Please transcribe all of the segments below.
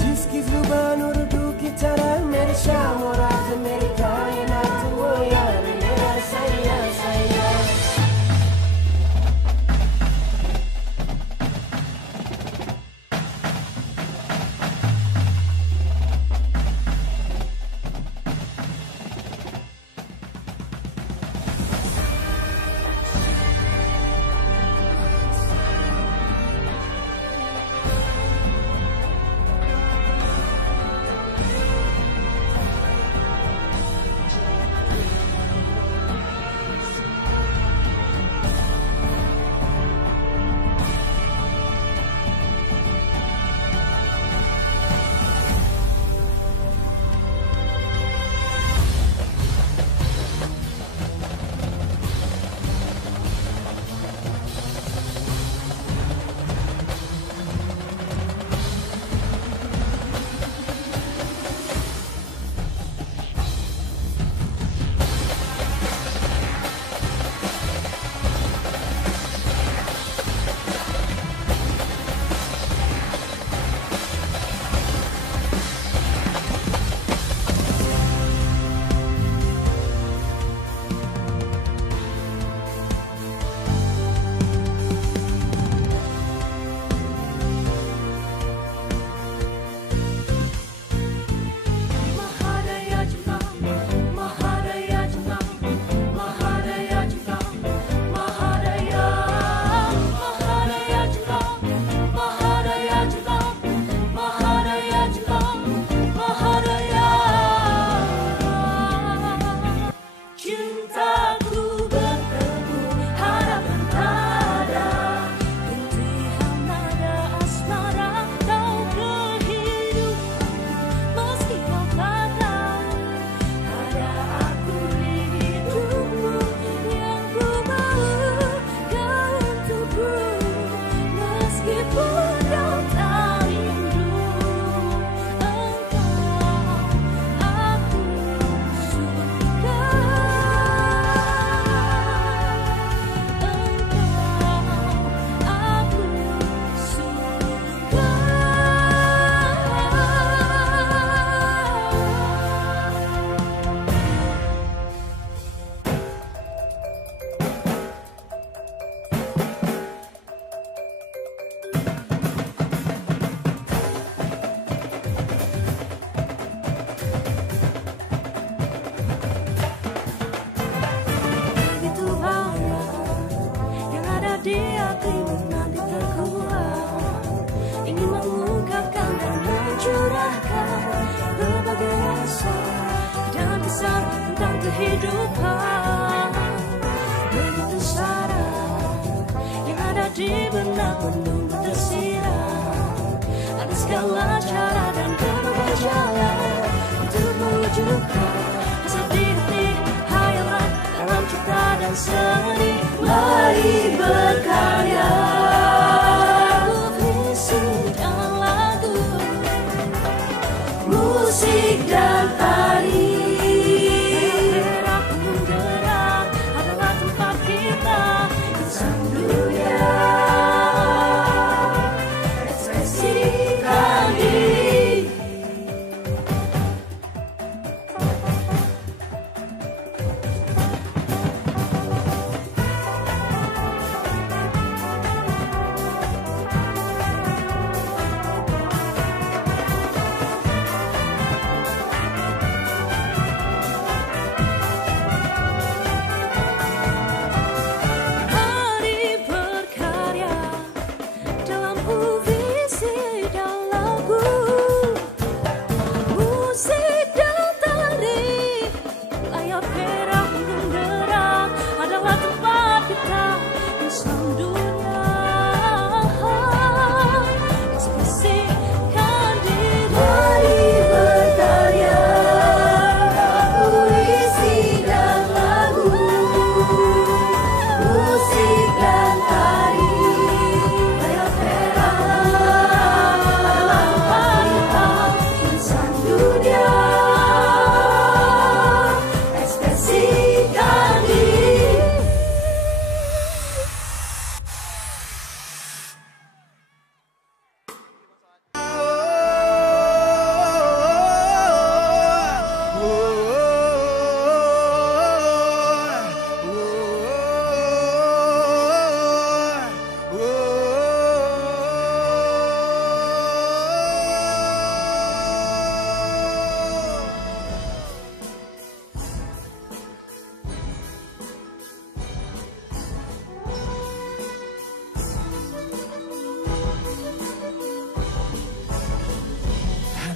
जिसकी जुबान उर्दू की तरह मेरे शाम और रात मेरी कायनात वो यार मेरा सैया सैया kehidupan begitu syarat yang ada di benak menunggu tersirat. Ada segala cara dan berbagai jalan untuk mewujudkan hasrat di hati, hayalan dalam cipta dan seni. Mari berkarya, puisi dan lagu, musik dan tari.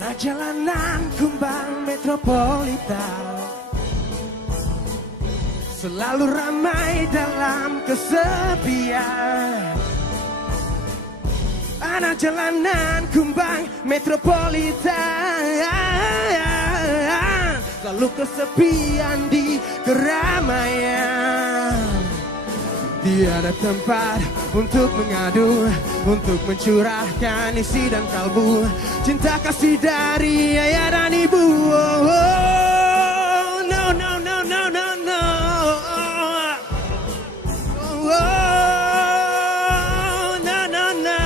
Anak jalanan kumbang metropolitan selalu ramai dalam kesepian. Anak jalanan kumbang metropolitan selalu kesepian di keramaian. Tiada tempat untuk mengadu, untuk mencurahkan isi dan kalbu, cinta kasih dari ayah dan ibu. Oh, no, no, no, no, no, no. Oh, no, no, no.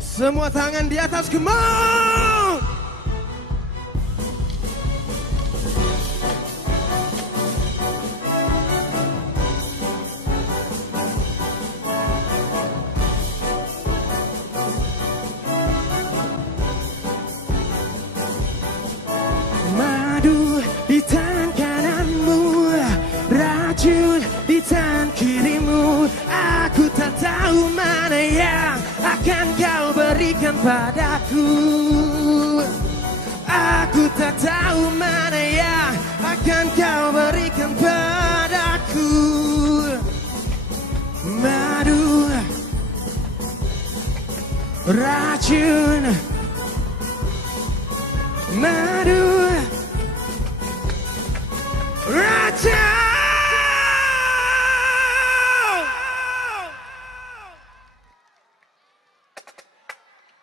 Semua tangan di atas, come on. Madu di tangan kananmu, racun di tangan kirimu. Aku tak tahu mana yang akan kau berikan padaku. Aku tak tahu mana yang akan kau berikan padaku. Madu, racun, madu, racun.